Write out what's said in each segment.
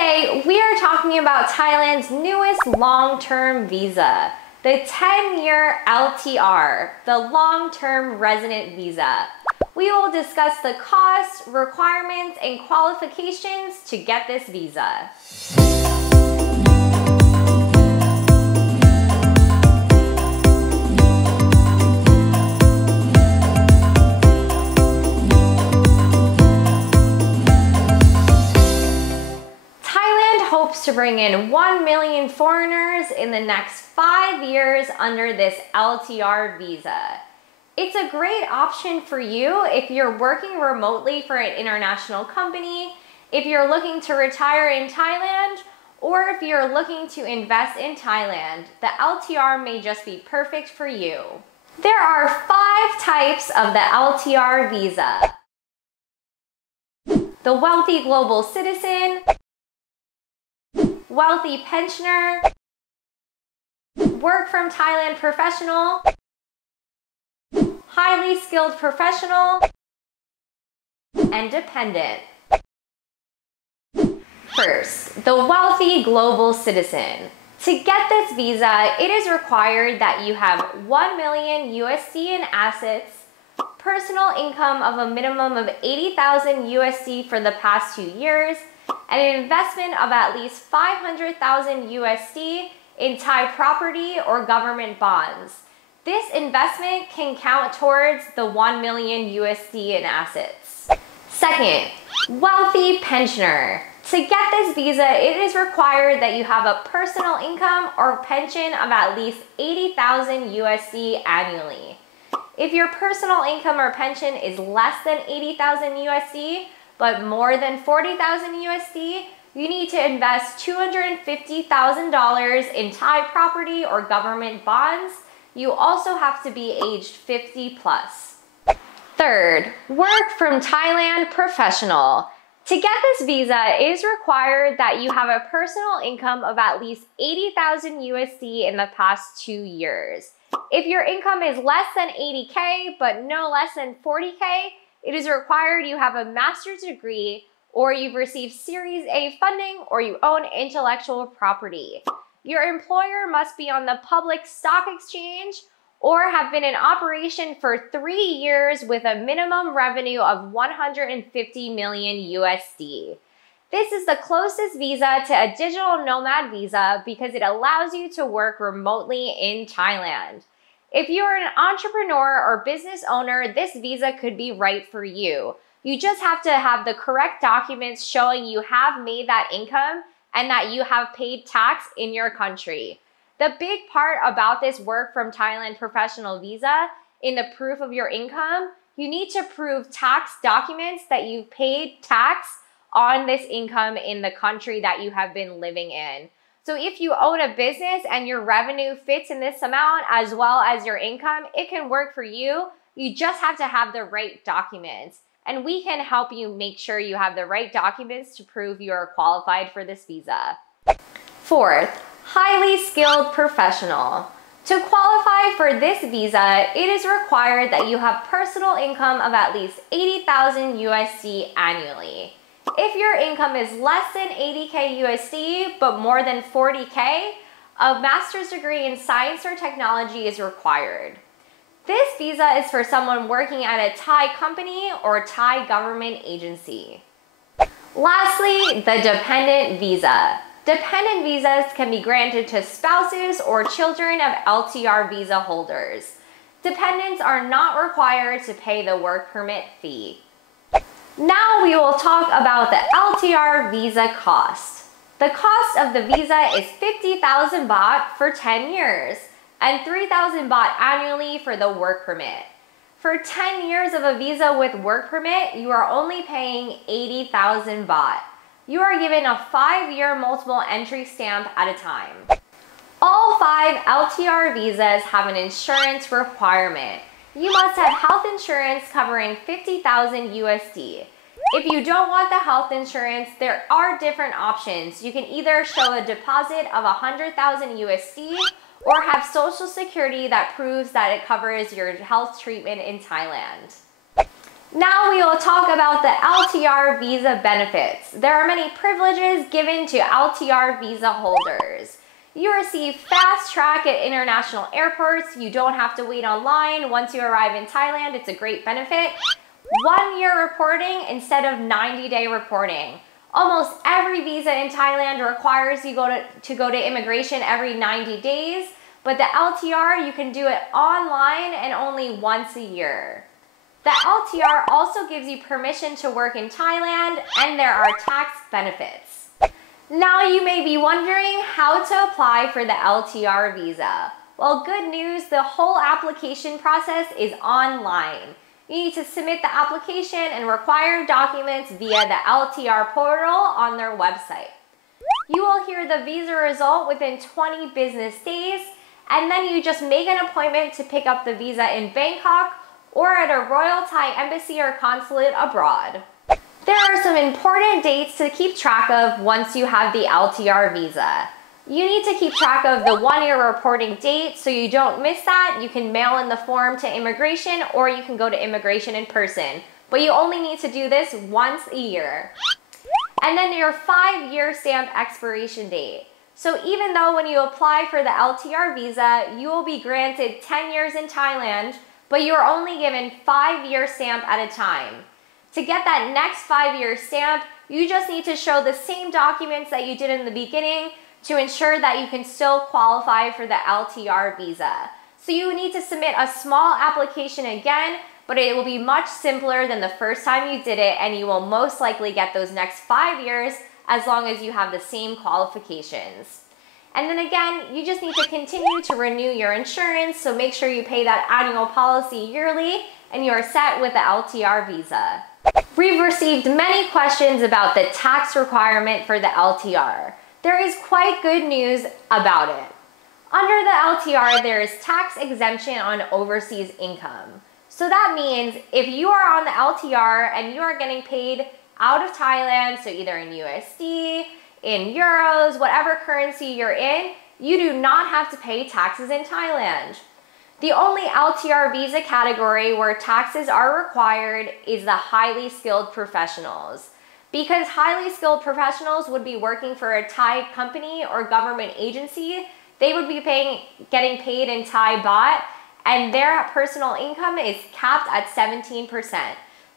Today, we are talking about Thailand's newest long-term visa, the 10-year LTR, the long-term resident visa. We will discuss the costs, requirements, and qualifications to get this visa. Hopes to bring in 1 million foreigners in the next 5 years under this LTR visa. It's a great option for you if you're working remotely for an international company, if you're looking to retire in Thailand, or if you're looking to invest in Thailand. The LTR may just be perfect for you. There are 5 types of the LTR visa: the wealthy global citizen, wealthy pensioner, Work-from-Thailand Professional, highly skilled professional, and dependent. First, the wealthy global citizen. To get this visa, it is required that you have 1 million USD in assets, personal income of a minimum of 80,000 USD for the past 2 years, and an investment of at least 500,000 USD in Thai property or government bonds. This investment can count towards the 1 million USD in assets. Second, wealthy pensioner. To get this visa, it is required that you have a personal income or pension of at least 80,000 USD annually. If your personal income or pension is less than 80,000 USD, but more than 40,000 USD, you need to invest $250,000 in Thai property or government bonds. You also have to be aged 50 plus. Third, Work-from-Thailand Professional. To get this visa, it is required that you have a personal income of at least 80,000 USD in the past 2 years. If your income is less than 80K, but no less than 40K, it is required you have a master's degree, or you've received Series A funding, or you own intellectual property. Your employer must be on the public stock exchange or have been in operation for 3 years with a minimum revenue of 150 million USD. This is the closest visa to a digital nomad visa because it allows you to work remotely in Thailand. If you are an entrepreneur or business owner, this visa could be right for you. You just have to have the correct documents showing you have made that income and that you have paid tax in your country. The big part about this Work-from-Thailand Professional visa, in the proof of your income, you need to prove tax documents that you've paid tax on this income in the country that you have been living in. So if you own a business and your revenue fits in this amount as well as your income, it can work for you. You just have to have the right documents. And we can help you make sure you have the right documents to prove you are qualified for this visa. Fourth, highly skilled professional. To qualify for this visa, it is required that you have personal income of at least 80,000 USD annually. If your income is less than 80K USD, but more than 40K, a master's degree in science or technology is required. This visa is for someone working at a Thai company or Thai government agency. Lastly, the dependent visa. Dependent visas can be granted to spouses or children of LTR visa holders. Dependents are not required to pay the work permit fee. Now we will talk about the LTR visa cost. The cost of the visa is 50,000 baht for 10 years and 3,000 baht annually for the work permit. For 10 years of a visa with work permit, you are only paying 80,000 baht. You are given a 5-year multiple entry stamp at a time. All 5 LTR visas have an insurance requirement. You must have health insurance covering 50,000 USD. If you don't want the health insurance, there are different options. You can either show a deposit of 100,000 USD or have Social Security that proves that it covers your health treatment in Thailand. Now we will talk about the LTR visa benefits. There are many privileges given to LTR visa holders. You receive fast track at international airports. You don't have to wait online once you arrive in Thailand. It's a great benefit. 1 year reporting instead of 90-day reporting. Almost every visa in Thailand requires you to go to immigration every 90 days, but the LTR, you can do it online and only once a year. The LTR also gives you permission to work in Thailand, and there are tax benefits. Now you may be wondering how to apply for the LTR visa. Well, good news, the whole application process is online. You need to submit the application and required documents via the LTR portal on their website. You will hear the visa result within 20 business days, and then you just make an appointment to pick up the visa in Bangkok or at a Royal Thai Embassy or consulate abroad. There are some important dates to keep track of once you have the LTR visa. You need to keep track of the 1 year reporting date so you don't miss that. You can mail in the form to immigration or you can go to immigration in person, but you only need to do this once a year. And then your 5-year stamp expiration date. So even though when you apply for the LTR visa, you will be granted 10 years in Thailand, but you are only given 5-year stamp at a time. To get that next 5-year stamp, you just need to show the same documents that you did in the beginning to ensure that you can still qualify for the LTR visa. So you need to submit a small application again, but it will be much simpler than the first time you did it, and you will most likely get those next 5 years as long as you have the same qualifications. And then again, you just need to continue to renew your insurance, so make sure you pay that annual policy yearly and you are set with the LTR visa. We've received many questions about the tax requirement for the LTR. There is quite good news about it. Under the LTR, there is tax exemption on overseas income. So that means if you are on the LTR and you are getting paid out of Thailand, so either in USD, in euros, whatever currency you're in, you do not have to pay taxes in Thailand. The only LTR visa category where taxes are required is the highly skilled professionals. Because highly skilled professionals would be working for a Thai company or government agency, they would be getting paid in Thai baht, and their personal income is capped at 17%.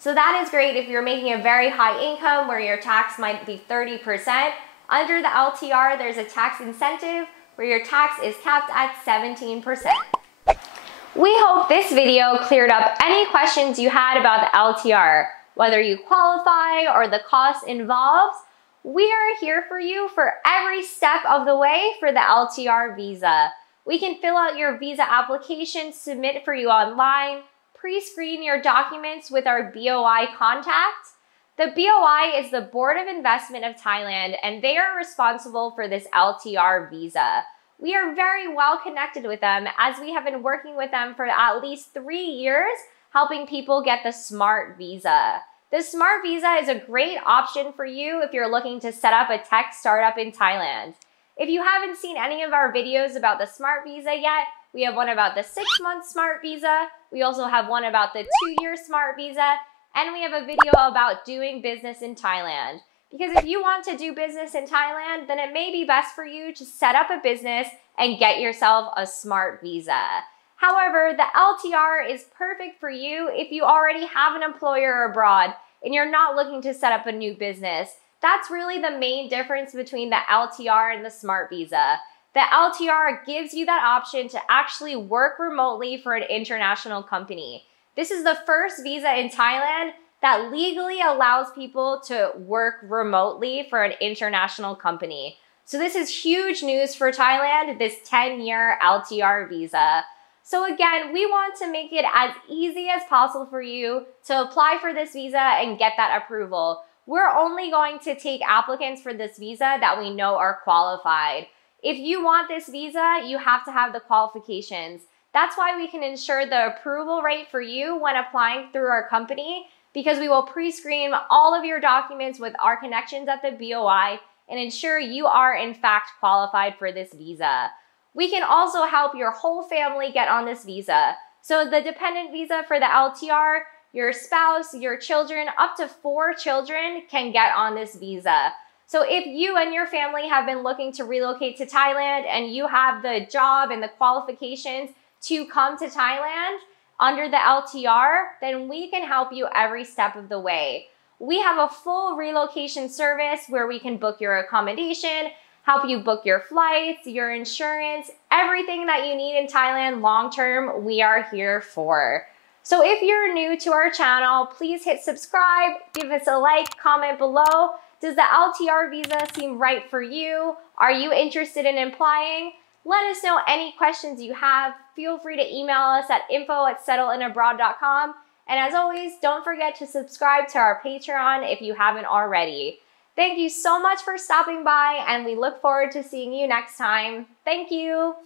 So that is great if you're making a very high income where your tax might be 30%. Under the LTR, there's a tax incentive where your tax is capped at 17%. We hope this video cleared up any questions you had about the LTR. Whether you qualify or the costs involved, we are here for you for every step of the way for the LTR visa. We can fill out your visa application, submit for you online, pre-screen your documents with our BOI contact. The BOI is the Board of Investment of Thailand, and they are responsible for this LTR visa. We are very well connected with them as we have been working with them for at least 3 years, helping people get the SMART visa. The SMART visa is a great option for you if you're looking to set up a tech startup in Thailand. If you haven't seen any of our videos about the SMART visa yet, we have one about the 6-month SMART visa. We also have one about the 2-year SMART visa, and we have a video about doing business in Thailand. Because if you want to do business in Thailand, then it may be best for you to set up a business and get yourself a SMART visa. However, the LTR is perfect for you if you already have an employer abroad and you're not looking to set up a new business. That's really the main difference between the LTR and the SMART visa. The LTR gives you that option to actually work remotely for an international company. This is the first visa in Thailand that legally allows people to work remotely for an international company. So this is huge news for Thailand, this 10-year LTR visa. So again, we want to make it as easy as possible for you to apply for this visa and get that approval. We're only going to take applicants for this visa that we know are qualified. If you want this visa, you have to have the qualifications. That's why we can ensure the approval rate for you when applying through our company, because we will pre-screen all of your documents with our connections at the BOI and ensure you are in fact qualified for this visa. We can also help your whole family get on this visa. So the dependent visa for the LTR, your spouse, your children, up to 4 children can get on this visa. So if you and your family have been looking to relocate to Thailand and you have the job and the qualifications to come to Thailand under the LTR, then we can help you every step of the way. We have a full relocation service where we can book your accommodation, help you book your flights, your insurance, everything that you need in Thailand long-term, we are here for. So if you're new to our channel, please hit subscribe, give us a like, comment below. Does the LTR visa seem right for you? Are you interested in applying? Let us know any questions you have. Feel free to email us at info@settleinabroad.com. And as always, don't forget to subscribe to our Patreon if you haven't already. Thank you so much for stopping by, and we look forward to seeing you next time. Thank you.